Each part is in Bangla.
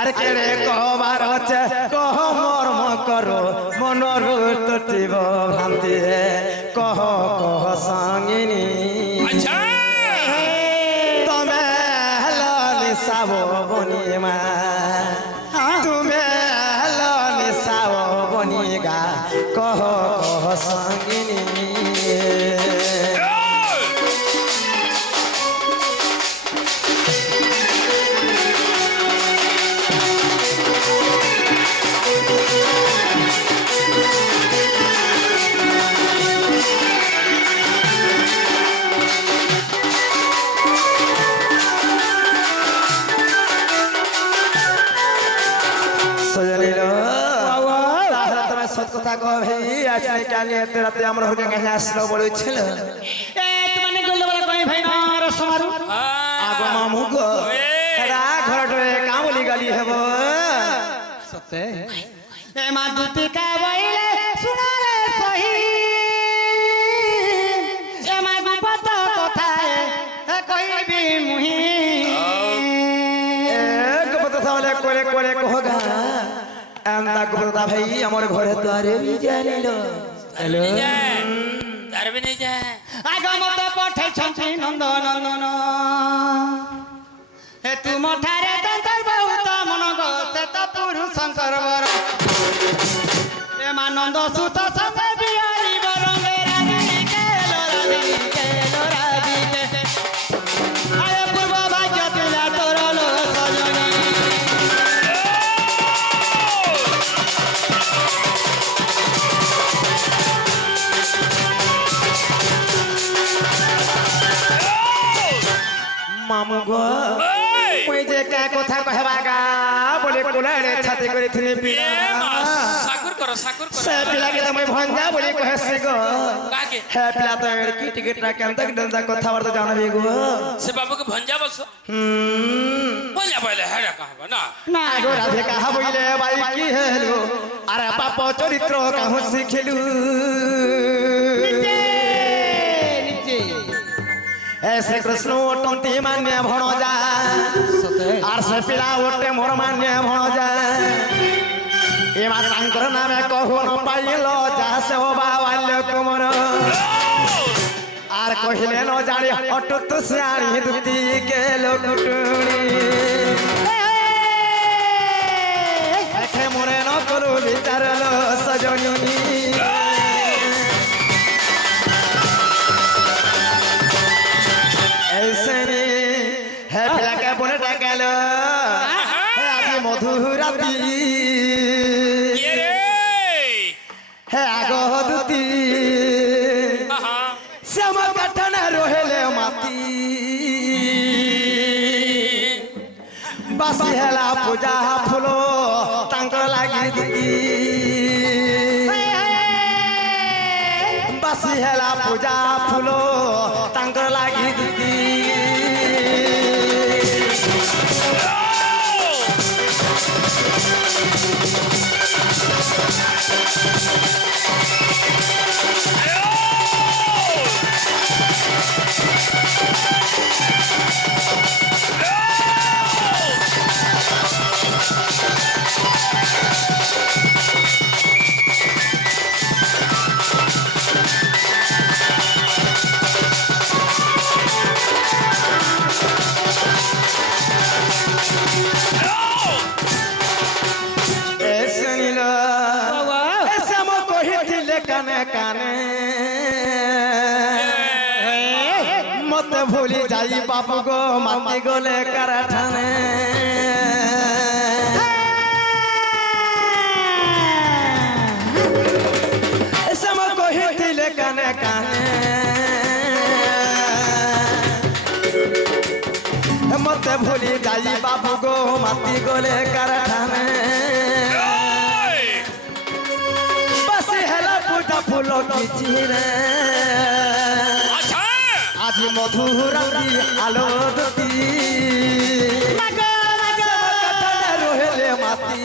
আর কেড়ে কবার হচ্ছে কহ মর্ম করো মনর তটিব ভ্রান্তি কহ কহ সঙ্গিনী তুমি হলনি সাব বনিমা তুমি হলনি সাব বনিগা কহ কহ সঙ্গিনী যাই কালি এত রাতে আমরা হরকে কাছে আসলো বলেছিল এ তুমি গল্লে বলে কই ভাই না রসমারু আগো মামু গো রা ঘরটে কামলি গালি হেব সতে এ মা দুতি কা বইলে শুনারে সহি এ মা বিপদ কথায় এ কইবি মুহি এক কথা তাহলে করে করে কহগা এন্দা গোদা ভাই আমার ঘরে দ্বারে জানিল হ্যালো তারবে যা আগমত পঠাইছন্তি নন্দ নন্দন হে তুম ঠারে তন্তর বহুত মন গছে তো পুরুষঙ্কর বর এ ମାନন্দ সুত সঙ্গ বিহারি বরঙ্গে রাগি কেলো রাগি আয় পূর্ব ভাগ্য তুলা তোর লো সজনী মামু গো ওই যে কা কথা কহবাগা বলে কোলারে ছাতে করে থিনে পিলা সাকুর করো সে পিলাকে তুমি ভঞ্জা বলে কহেছে গো কাকে হে পিলা তো কি টিকেটটা কেন তক ডঞ্জা কথা বার্তা জানাবি গো সে বাবুকে ভঞ্জা বলছো ভঞ্জা বলে হেডা কাহবা না না আগো রাধে কাহা বইলে ভাই কি হেলু আরে পাপ চরিত্র কাহু শিখিলু নিচে নিচে হে শ্রী কৃষ্ণ অটন্তি মান্য ভণজা আর সে পিলা ওটে মোর মান্য ভণজা এমা তাঙ্কর নামে কহুন পাইল যা সে হবা বাল্য কুমর আর কহিলে ন জানি অটুত শ্রাণী দুতি গেল কুটুনি দেখে মরে ন করু বিচারল সজনী ऐसने है पिला के बोले टाकलो है आदि मधुराती কে রে है आगो दुती श्याम कठन रोहेले माती बासी हेला पूजा फुलो तांकर लागी दुती बासी हेला पूजा फुलो तांकर लागी दुती কানে কানে মতে ভুলি যাই বাবু গো মাতি গলে কারখানে এসম কহিলে কানে কানে মতে ভুলি যাই বাবু গো মাতি গলে কারখানে ফুল কিছু রে আজি মধুরাতি আলো দতি রোহেলে মাতি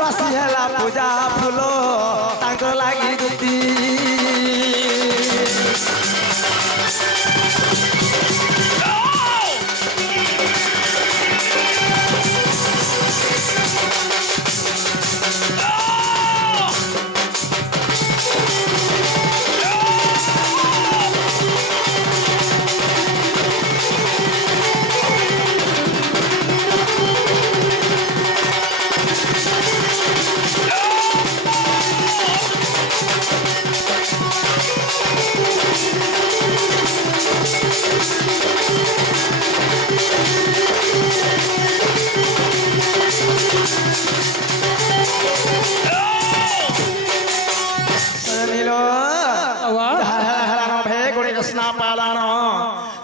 বাসি হেলা পূজা ফুল তাঙ্ক লাগি দুতি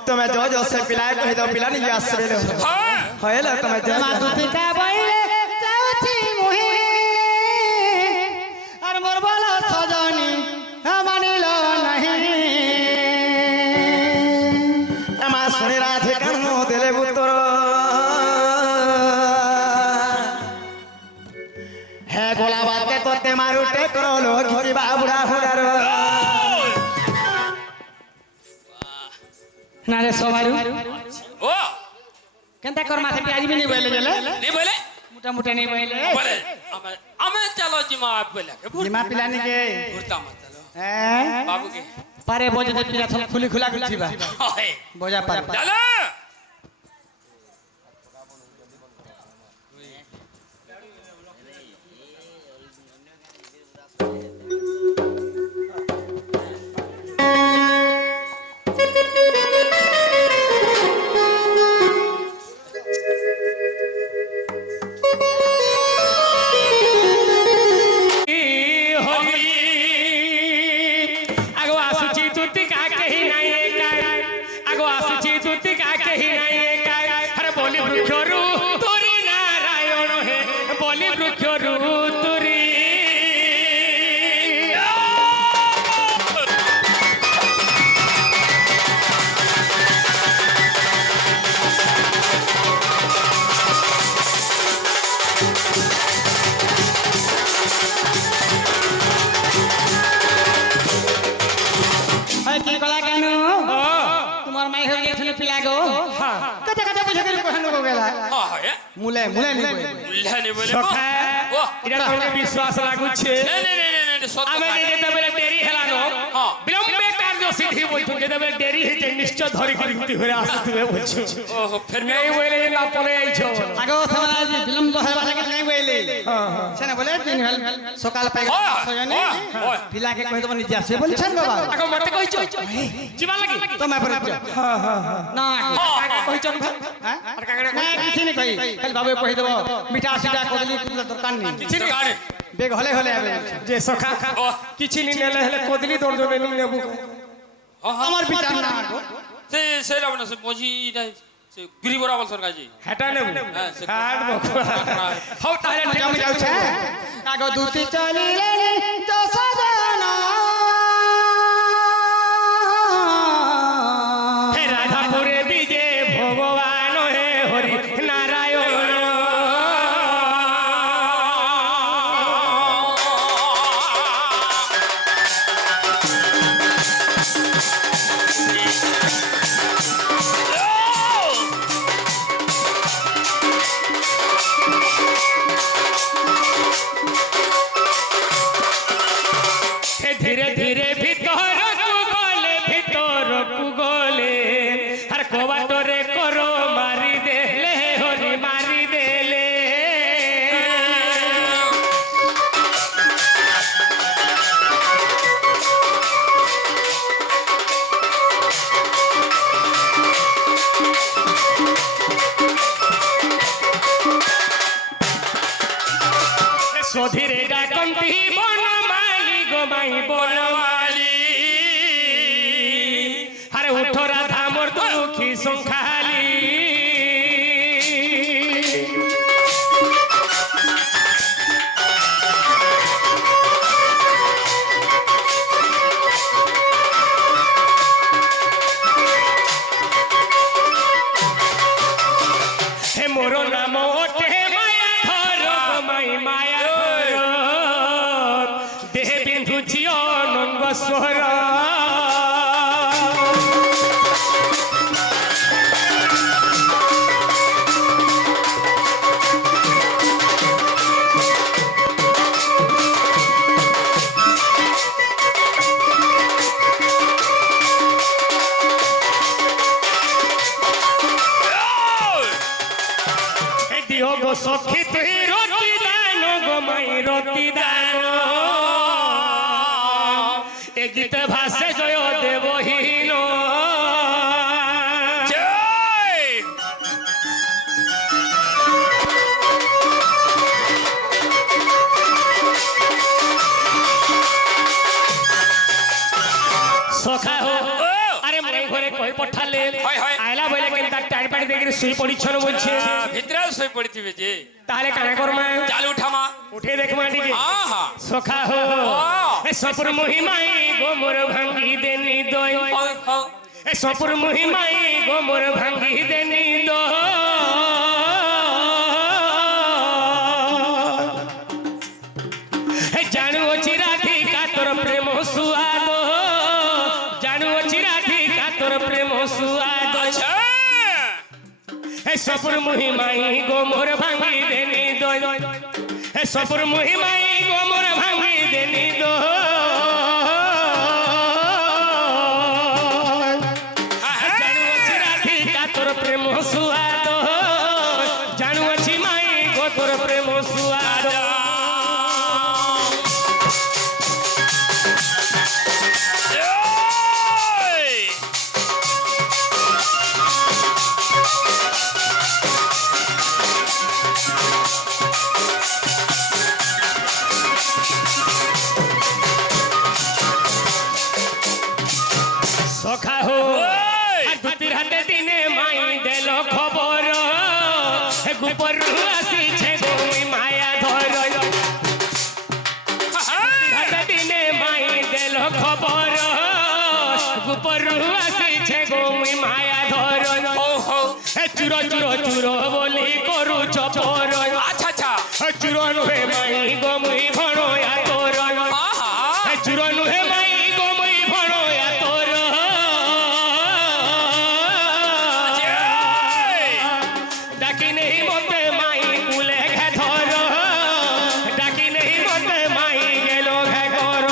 तुम्हें जो जो से पिलाए कही दो पिला नहीं आसरे लो होएला तुम्हें जो मातुति का बइले जाउथि मुहि अर না রে সবারু ও কেনতা কর মাথে পিয়াজ বি নি বইলে গেলে নি বলে মোটা মোটা নি বইলে বলে আমি চলো জিমা বলে নিমা পিলানি কে ঘুরতা মত চলো হ্যাঁ বাবু কে পারে বজে দে পিলা থল খুলি খুলা গুছিবা হয় বজা পারে চলো কি কলা কেন তোমার মাই হয়ে গেছিল পিলা গো কত কত পয়সা করে কোহানো গো গেলা হয় মুলে মুলে নি বই উল্লা নি বলে সখা ও এটা তোকে বিশ্বাস লাগুছে নে নে নে নে সত্য আমি যেতেবেলে ডেরি হেলানো হ্যাঁ। বিলম্বে কার্য সিদ্ধি বলছো যেতেবেলে ডেরি হইতে নিশ্চয় ধরি করে গুটি হয়ে আসতে বলছো ওহো ফের নেই বলে না পড়ে আইছো আগো সমাজ বিলম্ব হয় বাসা কে নাই বইলে সেনা বলে তিন হল সকাল পাই সজনে পিলা কে কই তো নিজে আসে বলছেন বাবা আগো মতে কইছো জীবন লাগি তোমা পরে না কাকে কইছন ভাই হ্যাঁ আর কাকে না কিছু নি কই খালি বাবু কই দেব মিঠা সিটা কদলি কুলা দরকার নেই কিছু নেই দরকার বেগ হলে হলে হবে যে সখা কিছু নি নেলে হলে কদলি দর্জনে নি নেবু আমার বিচার না আগো সে সেটা না সে মজি নাই সে গরিবরা বল সরকার জি হেটা নেবু হ্যাঁ, সে- হাট বকরা হও তাহলে ঠিক আমি আছে যাচ্ছে আগো দুটি চলিলে তো সজনা হে রাধাপুরে বিজে ভগবান হে হরি নারায়ণ হে ধীরে ধীরে ভিতরকু গলে আর কোবাটরে করো মারি দেলে হরি মারি দেলে সধীরে ডাকন্তি বনমালি গোমাই বনমালি আরে উঠো রাধা মোর দুঃখী সংখালি হে মোর নাম ওঠে মায়া ধর গোমাই মায়া ধর দেহে বিন্ধুছি অনঙ্গ স্বর দিও গো সখী তুই রতি দান গোমাই রতি দান এ গীত ভাষে জয় দেবহীন জয় সখা হো ও আরে মই ঘরে কই পঠালে হয়, হয়। আইলা বলে কেনতা টাইট পাড়ি দেখি শুই পড়িছন বলছে ভিতরে শুয়ে পড়িথিবে যে তাহলে কানে করমা চাল উঠামা উঠে দেখমা টিকে আহা সখা হো এ সপুর মহিমাই গোমর ভাঙ্গি দেনি দই হও হও এ সপুর মহিমাই গোমর ভাঙ্গি দেনি দই হে জানু অছি রাধিকা তোর প্রেম সুয়াদ জানু অছি রাধিকা তোর প্রেম সুয়াদ সপুর মহিমাই গোমর ভাঙি দেনি দই সপুর মহিমাই গোমর ভাঙি দেনি দই জানুয়াছি রাধিকা তোর প্রেম সুয়াদ জানুয়াছি মাই গো তোর প্রেম সুয়াদ সখা হো দুতির হাতে দিনে মাই দেল খবর গুপর আসিছে গোমি মায়া ধর হাতে দিনে মাই দেল খবর গুপর আসিছে গোমি মায়া ধর চুর চুর চুর বলি করু চপর আচ্ছা আচ্ছা চুর নুহে মাই গোমি ভণয়া তোর চুর নুহে মাই গোমি ভণয়া তোর ডাকি নেই মতে মাই কুলে ঘে ধর ডাকি নেই মতে মাই গেল ঘে কর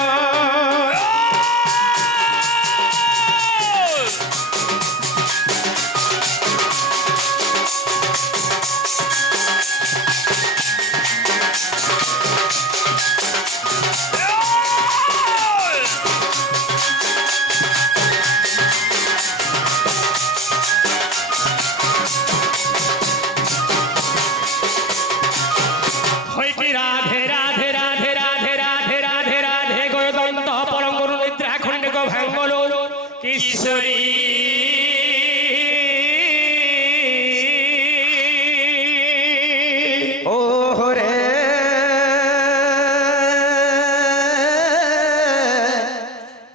হইকি রাধে রাধে রাধে রাধে রাধে রাধে রাধে গয়দন্ত পরম গুরু নিদ্রা খণ্ডে গো ভাঙ্গল কিশোরী ও রে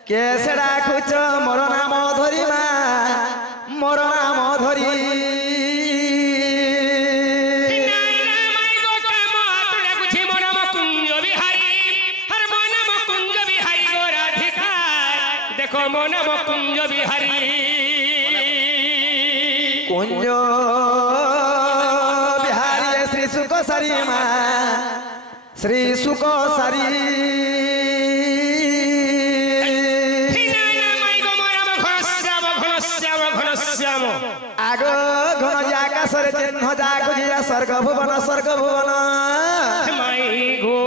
কেসে ডাকুছ মোর নাম ধরি মা মোর নাম ধরি দেখো মন কুঞ্জ বিহারী কুঞ্জ বিহারী শ্রী সুখ সারি মা শ্রী সুখ সারি আগ ঘন যে আকাশরে চিহ্ন যা খুঁজিয়া স্বর্গ ভুবন স্বর্গ ভুবন মাই গো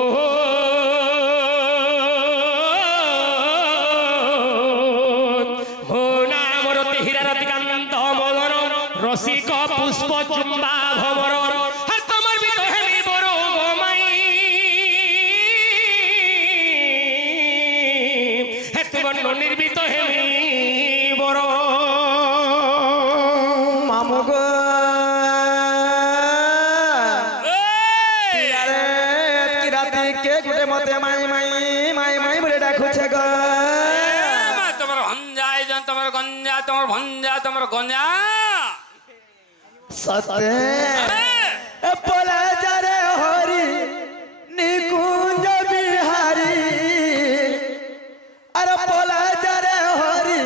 নামরতি হীরারতি কান্ত মদন রসিক পুষ্প চুম্বা ভমর আর তোমার বিদে হেমি বড় গোমাই হে তোমার নির্বিত হেমি বড় মামু গো রাতি কে গুটে মতে মাই মাই মাই মাই বলে ডাকুছে গো তোমার ভঞ্জায় তোমার গঞ্জা তোমার ভঞ্জা তোমার গঞ্জা সত্যে পলা যারে হরি নিকুঞ্জ বিহারী আর পলা যারে হরি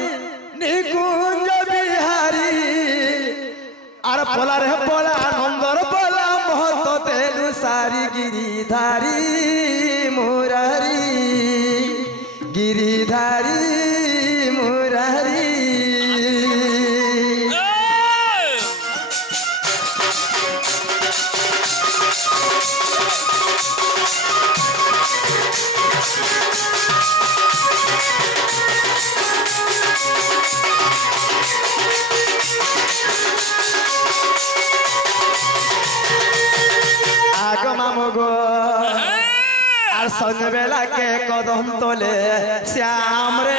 নিকুঞ্জ বিহারী আর পলা রে পলা নন্দর পলা মহত তেলু সারি গিরিধারী মুরারি গিরিধারী মুরারি আগ মামু গো আর সন্ধ্যেবেলা কে কদম তোলে শ্যাম রে